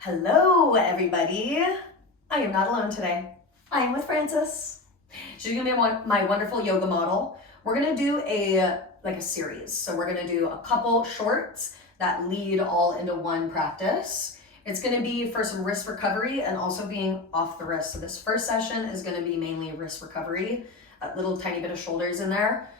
Hello, everybody. I am not alone today. I am with Frances. She's gonna be my wonderful yoga model. We're gonna do a series. So we're gonna do a couple shorts that lead all into one practice. It's gonna be for some wrist recovery and also being off the wrist. So this first session is gonna be mainly wrist recovery, a little tiny bit of shoulders in there.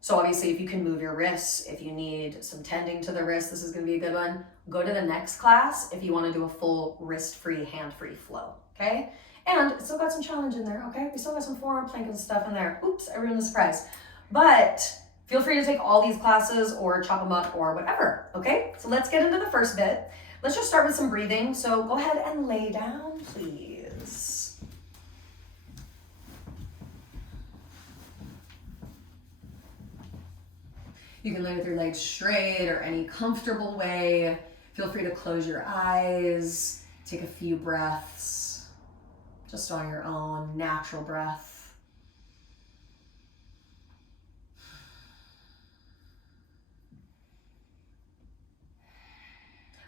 So obviously if you can move your wrists, if you need some tending to the wrist, this is gonna be a good one. Go to the next class if you wanna do a full wrist-free, hand-free flow, okay? And it's still got some challenge in there, okay? We still got some forearm plank and stuff in there. Oops, I ruined the surprise. But feel free to take all these classes or chop them up or whatever, okay? So let's get into the first bit. Let's just start with some breathing. So go ahead and lay down, please. You can lay with your legs straight or any comfortable way. Feel free to close your eyes. Take a few breaths, just on your own, natural breath.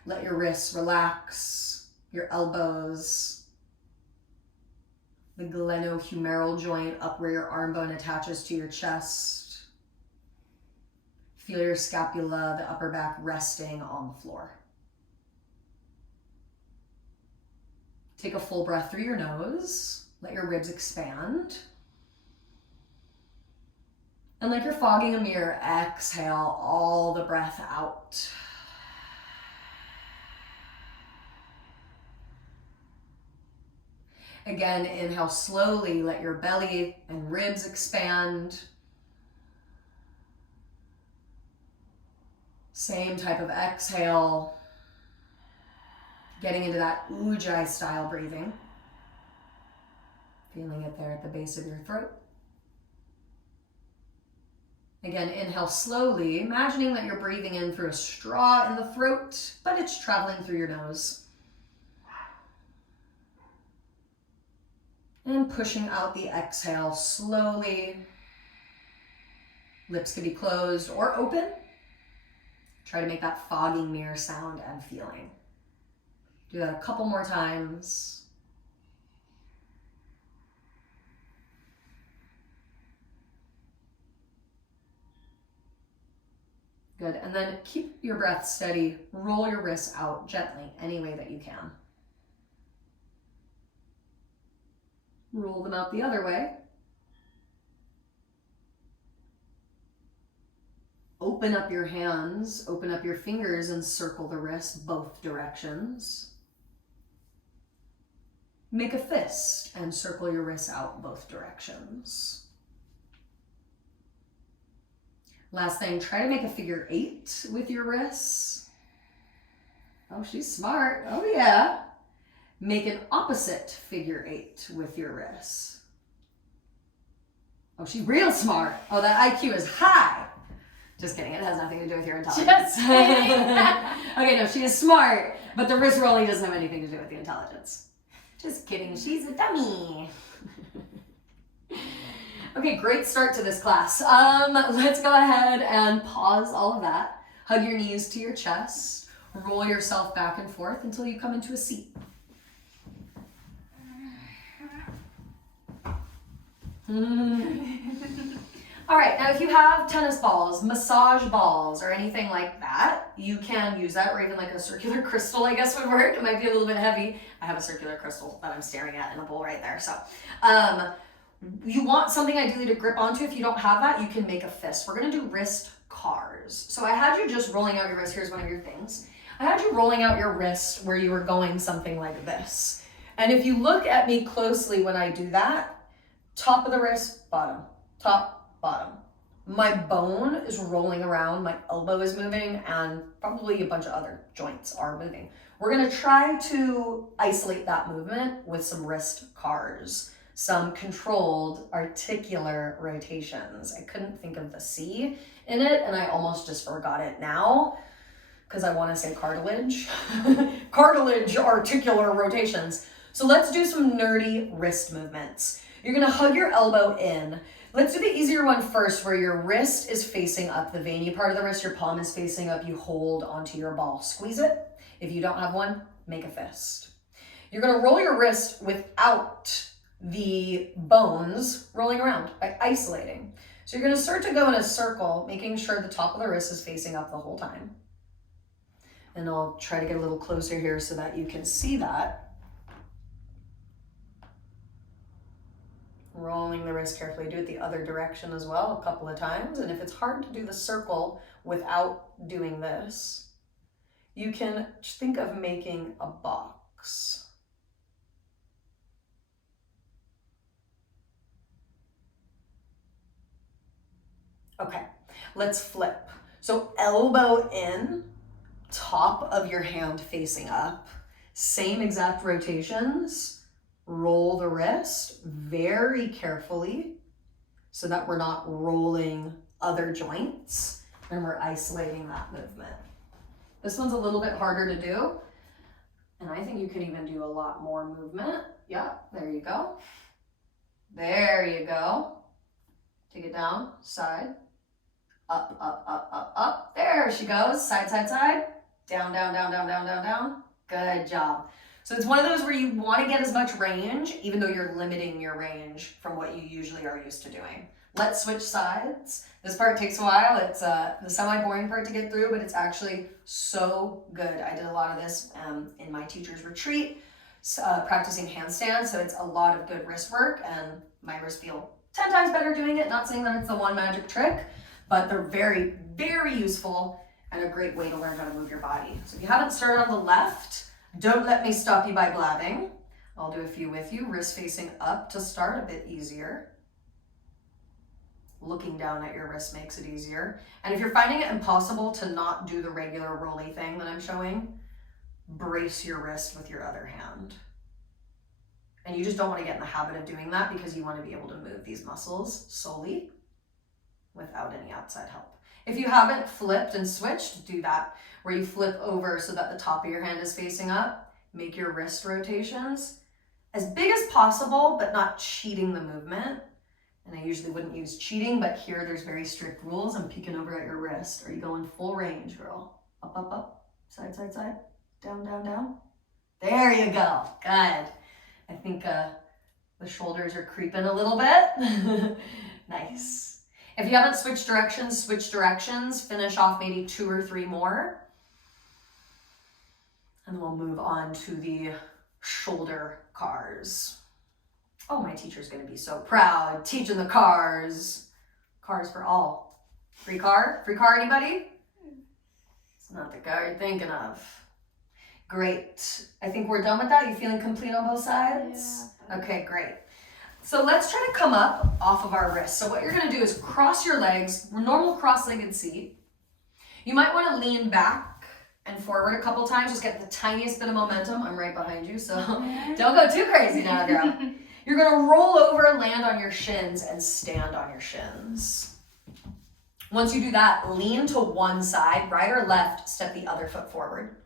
Let your wrists relax, your elbows, the glenohumeral joint up where your arm bone attaches to your chest. Feel your scapula, the upper back resting on the floor. Take a full breath through your nose. Let your ribs expand. And like you're fogging a mirror, exhale all the breath out. Again, inhale slowly, let your belly and ribs expand. Same type of exhale, getting into that Ujjayi style breathing. Feeling it there at the base of your throat. Again, inhale slowly, imagining that you're breathing in through a straw in the throat, but it's traveling through your nose. And pushing out the exhale slowly. Lips could be closed or open. Try to make that fogging mirror sound and feeling. Do that a couple more times. Good, and then keep your breath steady. Roll your wrists out gently, any way that you can. Roll them out the other way. Open up your hands, open up your fingers and circle the wrist both directions. Make a fist and circle your wrists out both directions. Last thing, try to make a figure 8 with your wrists. Oh, she's smart. Oh yeah. Make an opposite figure 8 with your wrists. Oh, she's real smart. Oh, that IQ is high. Just kidding, it has nothing to do with your intelligence. Okay, no, she is smart, but the wrist rolling doesn't have anything to do with the intelligence. Just kidding, she's a dummy. Okay, great start to this class. Let's go ahead and pause all of that. Hug your knees to your chest. Roll yourself back and forth until you come into a seat. All right, now if you have tennis balls, massage balls, or anything like that, you can use that, or even like a circular crystal, I guess would work. It might be a little bit heavy. I have a circular crystal that I'm staring at in a bowl right there. So you want something ideally to grip onto. If you don't have that, you can make a fist. We're gonna do wrist cars. So I had you just rolling out your wrist. Here's one of your things. I had you rolling out your wrist where you were going something like this. And if you look at me closely when I do that, top of the wrist, bottom, top, bottom. My bone is rolling around, my elbow is moving, and probably a bunch of other joints are moving. We're gonna try to isolate that movement with some wrist cars, some controlled articular rotations. I couldn't think of the C in it, and I almost just forgot it now, because I wanna say cartilage. Cartilage articular rotations. So let's do some nerdy wrist movements. You're gonna hug your elbow in. Let's do the easier one first, where your wrist is facing up, the veiny part of the wrist, your palm is facing up, you hold onto your ball. Squeeze it. If you don't have one, make a fist. You're gonna roll your wrist without the bones rolling around by isolating. So you're gonna start to go in a circle, making sure the top of the wrist is facing up the whole time. And I'll try to get a little closer here so that you can see that. Rolling the wrist carefully. Do it the other direction as well a couple of times. And if it's hard to do the circle without doing this, you can think of making a box. Okay, let's flip. So elbow in, top of your hand facing up, same exact rotations. Roll the wrist very carefully so that we're not rolling other joints and we're isolating that movement. This one's a little bit harder to do, and I think you can even do a lot more movement. Yeah, there you go. There you go. Take it down, side, up, up, up, up, up. There she goes, side, side, side. Down, down, down, down, down, down, down. Good job. So it's one of those where you want to get as much range, even though you're limiting your range from what you usually are used to doing. Let's switch sides. This part takes a while. It's the semi-boring part to get through, but it's actually so good. I did a lot of this in my teacher's retreat, practicing handstands. So it's a lot of good wrist work, and my wrists feel 10 times better doing it. Not saying that it's the one magic trick, but they're very, very useful and a great way to learn how to move your body. So if you haven't started on the left, don't let me stop you by blabbing. I'll do a few with you. Wrist facing up to start, a bit easier. Looking down at your wrist makes it easier. And if you're finding it impossible to not do the regular rolly thing that I'm showing, brace your wrist with your other hand. And you just don't want to get in the habit of doing that because you want to be able to move these muscles solely without any outside help. If you haven't flipped and switched, do that, where you flip over so that the top of your hand is facing up. Make your wrist rotations as big as possible, but not cheating the movement. And I usually wouldn't use cheating, but here there's very strict rules. I'm peeking over at your wrist. Are you going full range, girl? Up, up, up, side, side, side, down, down, down. There you go, good. I think the shoulders are creeping a little bit. Nice. If you haven't switched directions, switch directions. Finish off maybe 2 or 3 more. And then we'll move on to the shoulder cars. Oh, my teacher's gonna be so proud. Teaching the cars. Cars for all. Free car? Free car, anybody? It's not the car you're thinking of. Great. I think we're done with that. You feeling complete on both sides? Yeah. Okay, great. So let's try to come up off of our wrists. So what you're gonna do is cross your legs, normal cross-legged seat. You might wanna lean back and forward a couple times, just get the tiniest bit of momentum. I'm right behind you, so don't go too crazy now, girl. You're gonna roll over, land on your shins, and stand on your shins. Once you do that, lean to one side, right or left, step the other foot forward.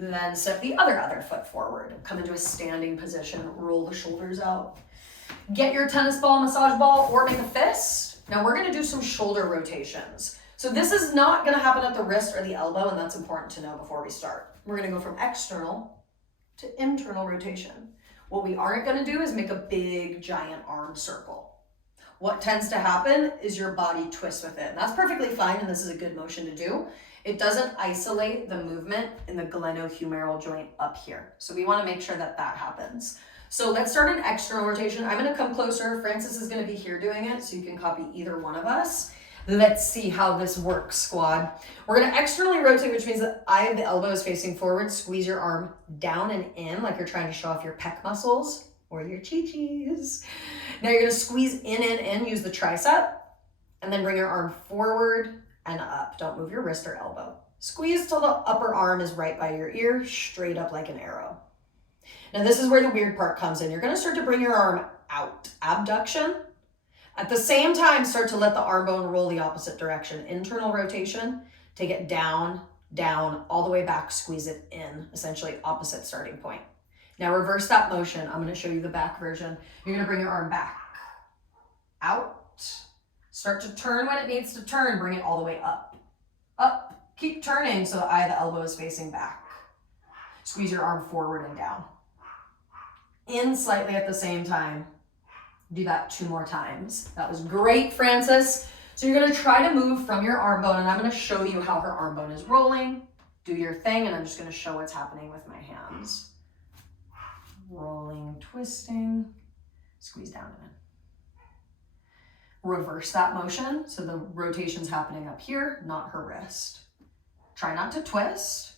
Then step the other foot forward. Come into a standing position, roll the shoulders out. Get your tennis ball, massage ball, or make a fist. Now we're gonna do some shoulder rotations. So this is not gonna happen at the wrist or the elbow, and that's important to know before we start. We're gonna go from external to internal rotation. What we aren't gonna do is make a big, giant arm circle. What tends to happen is your body twists with it, and that's perfectly fine, and this is a good motion to do. It doesn't isolate the movement in the glenohumeral joint up here. So we wanna make sure that that happens. So let's start an external rotation. I'm gonna come closer. Francis is gonna be here doing it, so you can copy either one of us. Let's see how this works, squad. We're gonna externally rotate, which means the eye of the elbow is facing forward. Squeeze your arm down and in like you're trying to show off your pec muscles or your chi-chis. Now you're gonna squeeze in, use the tricep, and then bring your arm forward and up. Don't move your wrist or elbow. Squeeze till the upper arm is right by your ear, straight up like an arrow. Now this is where the weird part comes in. You're gonna start to bring your arm out, abduction. At the same time, start to let the arm bone roll the opposite direction. Internal rotation, take it down, down, all the way back, squeeze it in, essentially opposite starting point. Now reverse that motion. I'm gonna show you the back version. You're gonna bring your arm back, out, start to turn when it needs to turn, bring it all the way up, up. Keep turning so the eye of the elbow is facing back. Squeeze your arm forward and down. In slightly at the same time. Do that 2 more times. That was great, Frances. So you're gonna try to move from your arm bone, and I'm gonna show you how her arm bone is rolling. Do your thing, and I'm just gonna show what's happening with my hands. Rolling, twisting, squeeze down and in. Reverse that motion, so the rotation's happening up here, not her wrist. Try not to twist.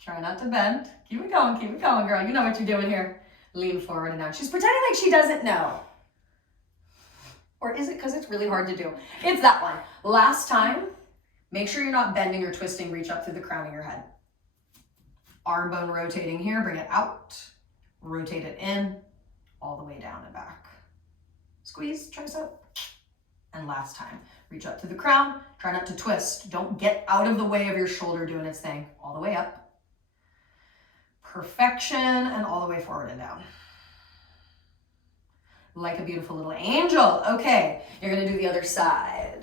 Try not to bend. Keep it going, girl. You know what you're doing here. Lean forward and down. She's pretending like she doesn't know. Or is it because it's really hard to do? It's that one. Last time, make sure you're not bending or twisting. Reach up through the crown of your head. Arm bone rotating here. Bring it out. Rotate it in. All the way down and back. Squeeze, tricep. And last time, reach up to the crown. Try not to twist. Don't get out of the way of your shoulder doing its thing. All the way up. Perfection, and all the way forward and down. Like a beautiful little angel. Okay, you're gonna do the other side.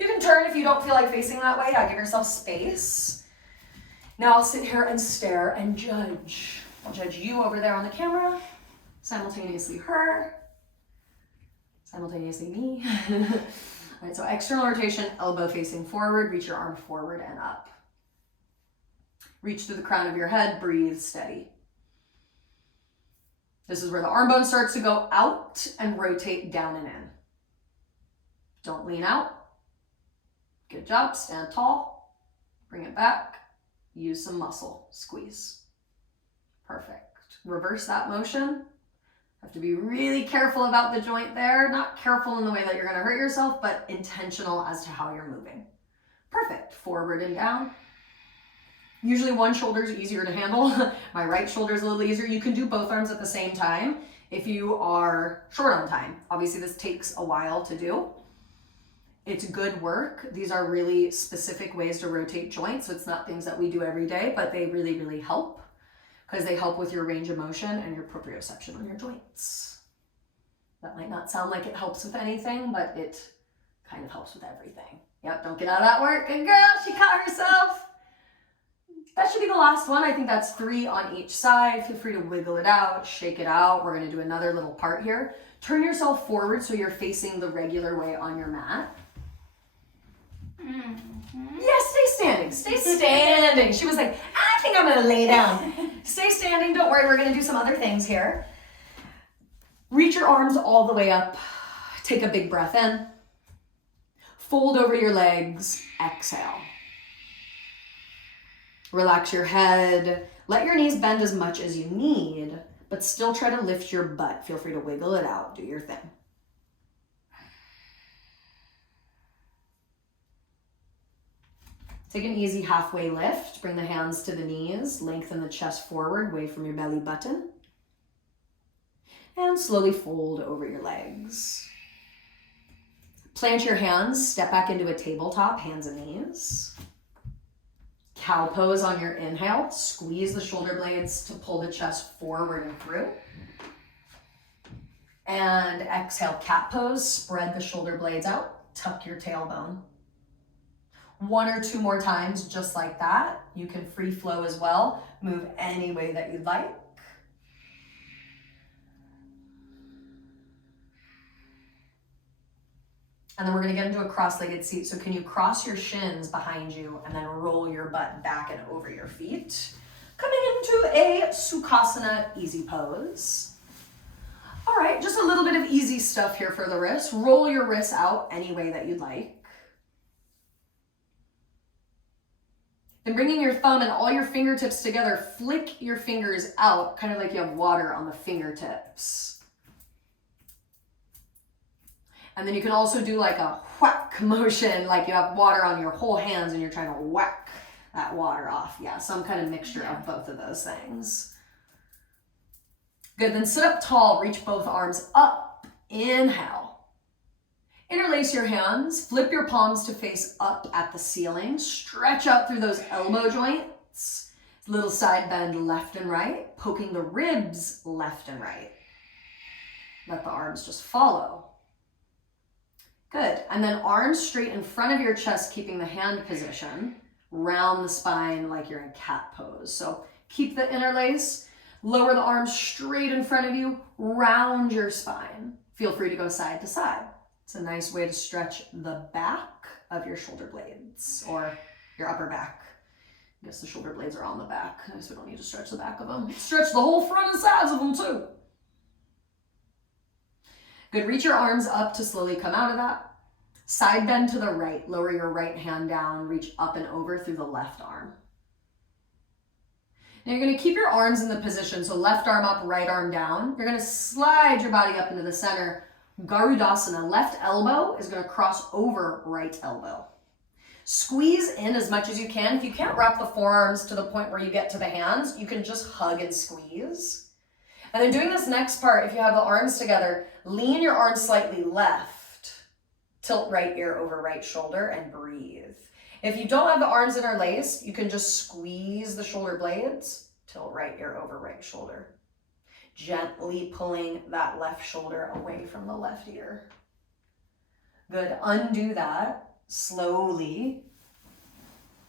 You can turn if you don't feel like facing that way. Give yourself space. Now I'll sit here and stare and judge. I'll judge you over there on the camera, simultaneously her, simultaneously me. All right, so external rotation, elbow facing forward, reach your arm forward and up. Reach through the crown of your head, breathe steady. This is where the arm bone starts to go out and rotate down and in. Don't lean out. Good job, stand tall. Bring it back. Use some muscle, squeeze. Perfect. Reverse that motion. Have to be really careful about the joint there. Not careful in the way that you're gonna hurt yourself, but intentional as to how you're moving. Perfect, forward and down. Usually one shoulder is easier to handle. My right shoulder is a little easier. You can do both arms at the same time if you are short on time. Obviously this takes a while to do. It's good work. These are really specific ways to rotate joints. So it's not things that we do every day, but they really, really help because they help with your range of motion and your proprioception on your joints. That might not sound like it helps with anything, but it kind of helps with everything. Yep, don't get out of that work. Good girl, she caught herself. That should be the last one. I think that's 3 on each side. Feel free to wiggle it out, shake it out. We're gonna do another little part here. Turn yourself forward so you're facing the regular way on your mat. Yes, stay standing, stay standing. She was like, I think I'm gonna lay down. Stay standing, don't worry, we're gonna do some other things here. Reach your arms all the way up. Take a big breath in. Fold over your legs, exhale. Relax your head. Let your knees bend as much as you need, but still try to lift your butt. Feel free to wiggle it out. Do your thing. Take an easy halfway lift. Bring the hands to the knees. Lengthen the chest forward, away from your belly button. And slowly fold over your legs. Plant your hands. Step back into a tabletop, hands and knees. Cow pose on your inhale. Squeeze the shoulder blades to pull the chest forward and through. And exhale, cat pose. Spread the shoulder blades out. Tuck your tailbone. 1 or 2 more times, just like that. You can free flow as well. Move any way that you'd like. And then we're gonna get into a cross-legged seat. So can you cross your shins behind you and then roll your butt back and over your feet? Coming into a Sukhasana easy pose. All right, just a little bit of easy stuff here for the wrists. Roll your wrists out any way that you'd like. Then bringing your thumb and all your fingertips together, flick your fingers out, kind of like you have water on the fingertips. And then you can also do like a whack motion, like you have water on your whole hands and you're trying to whack that water off. Yeah, some kind of mixture of both of those things. Good, then sit up tall, reach both arms up, inhale. Interlace your hands, flip your palms to face up at the ceiling, stretch out through those elbow joints, little side bend left and right, poking the ribs left and right. Let the arms just follow. Good, and then arms straight in front of your chest, keeping the hand position. round the spine like you're in cat pose. So keep the interlace, lower the arms straight in front of you, round your spine. Feel free to go side to side. It's a nice way to stretch the back of your shoulder blades or your upper back. I guess the shoulder blades are on the back, so we don't need to stretch the back of them. Stretch the whole front and sides of them too. Good, reach your arms up to slowly come out of that. Side bend to the right, lower your right hand down, reach up and over through the left arm. Now you're gonna keep your arms in the position, so left arm up, right arm down. You're gonna slide your body up into the center. Garudasana, left elbow is gonna cross over right elbow. Squeeze in as much as you can. If you can't wrap the forearms to the point where you get to the hands, you can just hug and squeeze. And then doing this next part, if you have the arms together, lean your arms slightly left, tilt right ear over right shoulder, and breathe. If you don't have the arms interlaced, you can just squeeze the shoulder blades, tilt right ear over right shoulder. Gently pulling that left shoulder away from the left ear. Good, undo that. Slowly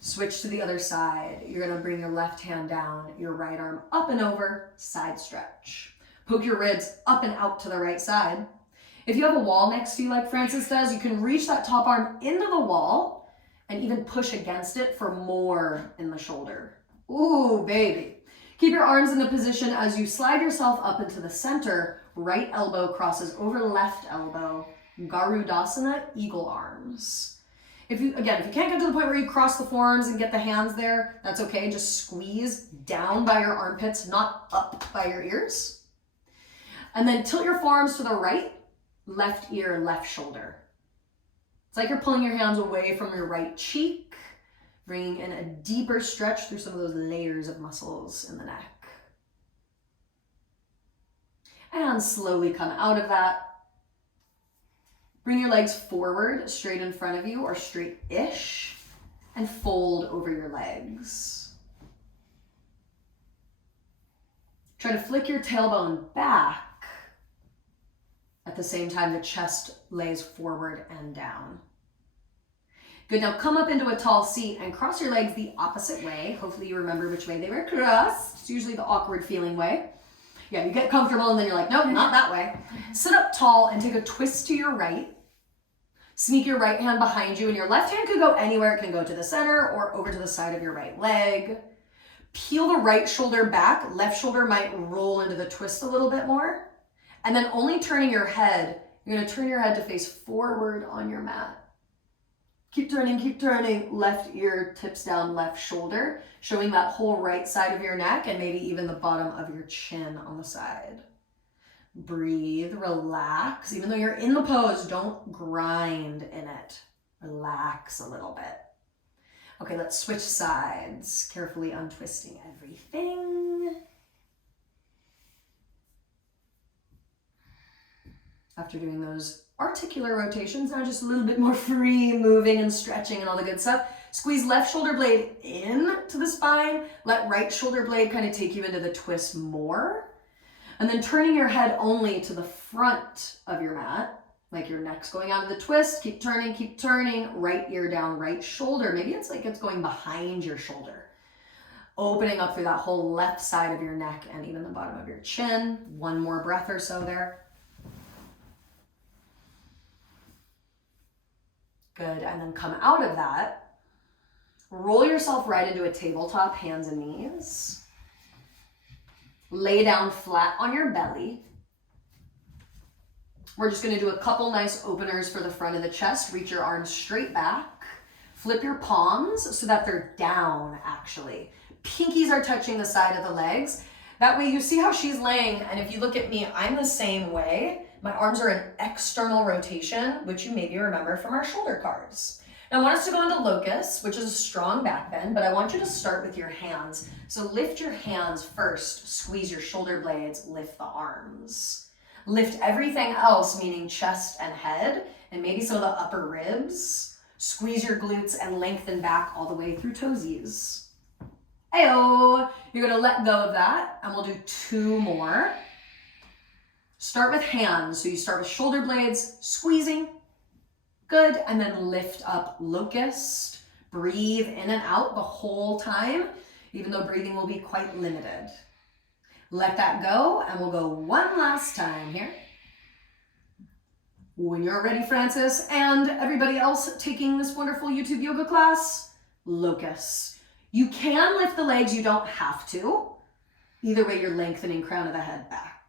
switch to the other side. You're gonna bring your left hand down, your right arm up and over, side stretch. Poke your ribs up and out to the right side. If you have a wall next to you like Francis does, you can reach that top arm into the wall and even push against it for more in the shoulder. Ooh, baby. Keep your arms in the position as you slide yourself up into the center. Right elbow crosses over left elbow. Garudasana, eagle arms. If you can't get to the point where you cross the forearms and get the hands there, that's okay. Just squeeze down by your armpits, not up by your ears. And then tilt your forearms to the right, left ear, left shoulder. It's like you're pulling your hands away from your right cheek, bringing in a deeper stretch through some of those layers of muscles in the neck. And slowly come out of that. Bring your legs forward, straight in front of you or straight-ish, and fold over your legs. Try to flick your tailbone back. At the same time, the chest lays forward and down. Good, now come up into a tall seat and cross your legs the opposite way. Hopefully you remember which way they were crossed. It's usually the awkward feeling way. Yeah, you get comfortable and then you're like, nope, not that way. Sit up tall and take a twist to your right. Sneak your right hand behind you and your left hand could go anywhere. It can go to the center or over to the side of your right leg. Peel the right shoulder back. Left shoulder might roll into the twist a little bit more. And then only turning your head, you're gonna turn your head to face forward on your mat. Keep turning. Left ear tips down left shoulder, showing that whole right side of your neck and maybe even the bottom of your chin on the side. Breathe, relax. Even though you're in the pose, don't grind in it. Relax a little bit. Okay, let's switch sides. Carefully untwisting everything. After doing those articular rotations, now just a little bit more free moving and stretching and all the good stuff. Squeeze left shoulder blade in to the spine. Let right shoulder blade kind of take you into the twist more. And then turning your head only to the front of your mat, like your neck's going out of the twist. Keep turning. Right ear down, right shoulder. Maybe it's like it's going behind your shoulder. Opening up through that whole left side of your neck and even the bottom of your chin. One more breath or so there. Good, and then come out of that. Roll yourself right into a tabletop, hands and knees. Lay down flat on your belly. We're just gonna do a couple nice openers for the front of the chest. Reach your arms straight back. Flip your palms so that they're down, actually. Pinkies are touching the side of the legs. That way you see how she's laying, and if you look at me, I'm the same way. My arms are in external rotation, which you maybe remember from our shoulder cards. Now I want us to go into locust, which is a strong back bend, but I want you to start with your hands. So lift your hands first, squeeze your shoulder blades, lift the arms. Lift everything else, meaning chest and head, and maybe some of the upper ribs. Squeeze your glutes and lengthen back all the way through toesies. Ayo! You're gonna let go of that, and we'll do two more. Start with hands, so you start with shoulder blades, squeezing. Good, and then lift up locust. Breathe in and out the whole time, even though breathing will be quite limited. Let that go, and we'll go one last time here. When you're ready, Francis, and everybody else taking this wonderful YouTube yoga class, locust. You can lift the legs, you don't have to. Either way, you're lengthening crown of the head back.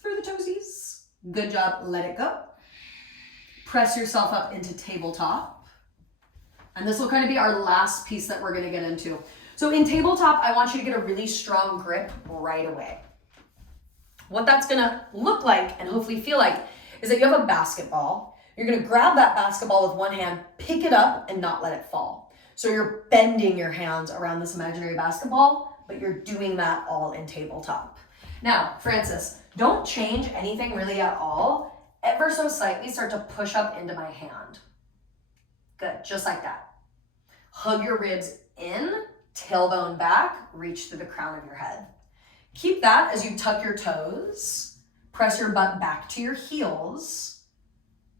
Through the toesies. Good job, let it go. Press yourself up into tabletop. And this will kind of be our last piece that we're gonna get into. So in tabletop, I want you to get a really strong grip right away. What that's gonna look like and hopefully feel like is that you have a basketball. You're gonna grab that basketball with one hand, pick it up and not let it fall. So you're bending your hands around this imaginary basketball, but you're doing that all in tabletop. Now, Francis, don't change anything really at all. Ever so slightly start to push up into my hand. Good, just like that. Hug your ribs in, tailbone back, reach through the crown of your head. Keep that as you tuck your toes, press your butt back to your heels,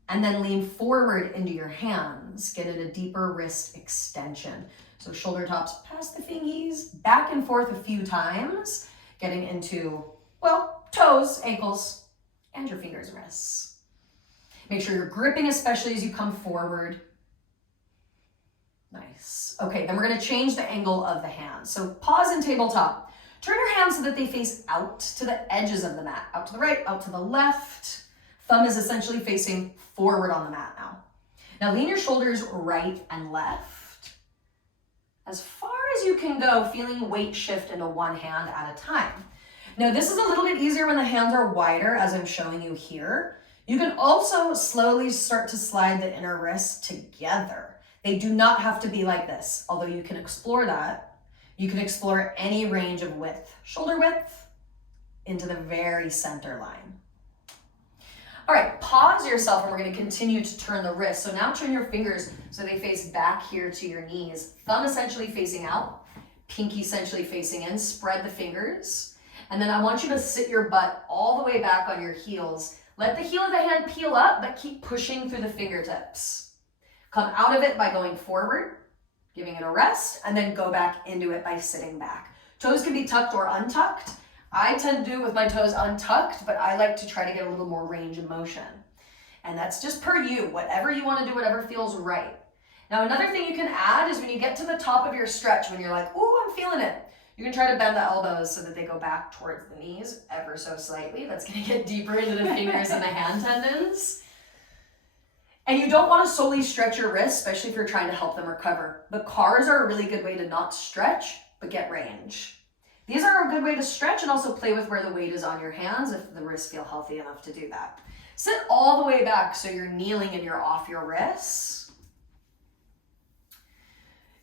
and then lean forward into your hands. Get it a deeper wrist extension. So shoulder tops past the fingies, back and forth a few times, getting into, well, toes, ankles, and your fingers and wrists. Make sure you're gripping, especially as you come forward. Nice. Okay, then we're gonna change the angle of the hands. So pause in tabletop. Turn your hands so that they face out to the edges of the mat. Out to the right, out to the left. Thumb is essentially facing forward on the mat now. Now lean your shoulders right and left. As far as you can go, feeling weight shift into one hand at a time. Now this is a little bit easier when the hands are wider, as I'm showing you here. You can also slowly start to slide the inner wrists together. They do not have to be like this, although you can explore that. You can explore any range of width, shoulder width into the very center line. All right, pause yourself and we're gonna continue to turn the wrist. So now turn your fingers so they face back here to your knees. Thumb essentially facing out, pinky essentially facing in, spread the fingers. And then I want you to sit your butt all the way back on your heels. Let the heel of the hand peel up, but keep pushing through the fingertips. Come out of it by going forward, giving it a rest, and then go back into it by sitting back. Toes can be tucked or untucked. I tend to do it with my toes untucked, but I like to try to get a little more range of motion. And that's just per you, whatever you want to do, whatever feels right. Now, another thing you can add is when you get to the top of your stretch, when you're like, ooh, I'm feeling it, you can try to bend the elbows so that they go back towards the knees ever so slightly. That's going to get deeper into the fingers and the hand tendons. And you don't want to solely stretch your wrists, especially if you're trying to help them recover. The cars are a really good way to not stretch, but get range. These are a good way to stretch and also play with where the weight is on your hands if the wrists feel healthy enough to do that. Sit all the way back so you're kneeling and you're off your wrists.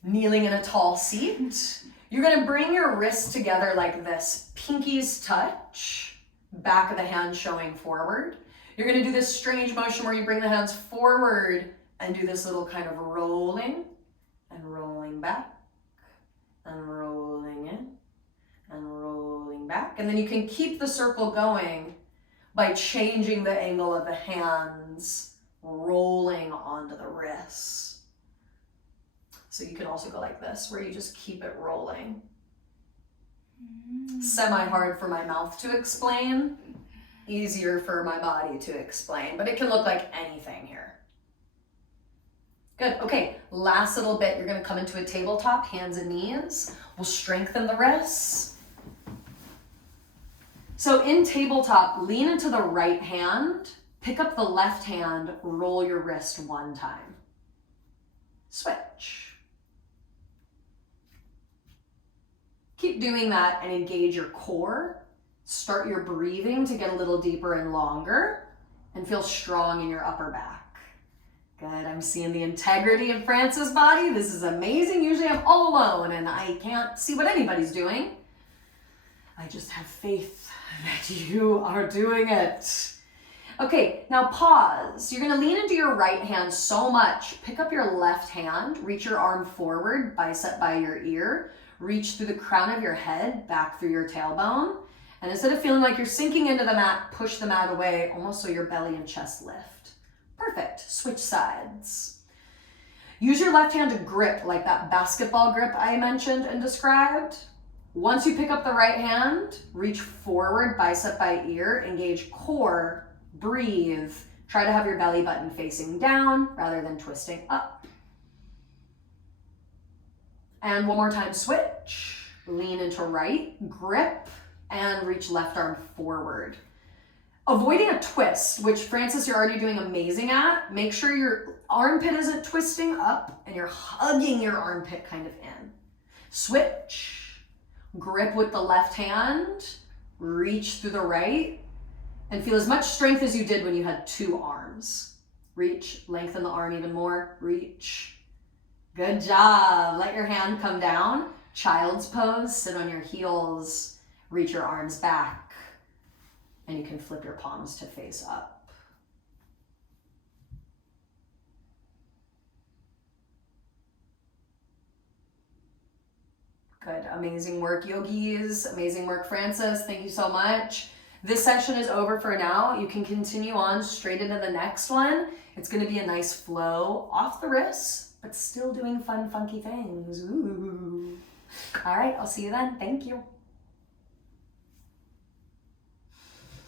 Kneeling in a tall seat. You're going to bring your wrists together like this. Pinkies touch, back of the hand showing forward. You're going to do this strange motion where you bring the hands forward and do this little kind of rolling and rolling back and rolling in and rolling back. And then you can keep the circle going by changing the angle of the hands, rolling onto the wrists. So you can also go like this, where you just keep it rolling. Semi-hard for my mouth to explain. Easier for my body to explain, but it can look like anything here. Good, okay, last little bit, you're gonna come into a tabletop, hands and knees. We'll strengthen the wrists. So in tabletop, lean into the right hand, pick up the left hand, roll your wrist one time. Switch. Keep doing that and engage your core. Start your breathing to get a little deeper and longer and feel strong in your upper back. Good, I'm seeing the integrity of Francis' body. This is amazing. Usually I'm all alone and I can't see what anybody's doing. I just have faith that you are doing it. Okay, now pause. You're gonna lean into your right hand so much. Pick up your left hand, reach your arm forward, bicep by your ear, reach through the crown of your head, back through your tailbone. And instead of feeling like you're sinking into the mat, push the mat away, almost so your belly and chest lift. Perfect, switch sides. Use your left hand to grip like that basketball grip I mentioned and described. Once you pick up the right hand, reach forward, bicep by ear, engage core, breathe. Try to have your belly button facing down rather than twisting up. And one more time, switch. Lean into right, grip, and reach left arm forward. Avoiding a twist, which Francis, you're already doing amazing at. Make sure your armpit isn't twisting up and you're hugging your armpit kind of in. Switch. Grip with the left hand, reach through the right, and feel as much strength as you did when you had 2 arms. Reach, lengthen the arm even more, reach. Good job. Let your hand come down. Child's pose, sit on your heels, reach your arms back, and you can flip your palms to face up. Good, amazing work, yogis. Amazing work, Francis. Thank you so much. This session is over for now. You can continue on straight into the next one. It's gonna be a nice flow off the wrists, but still doing fun, funky things. Ooh. All right, I'll see you then. Thank you.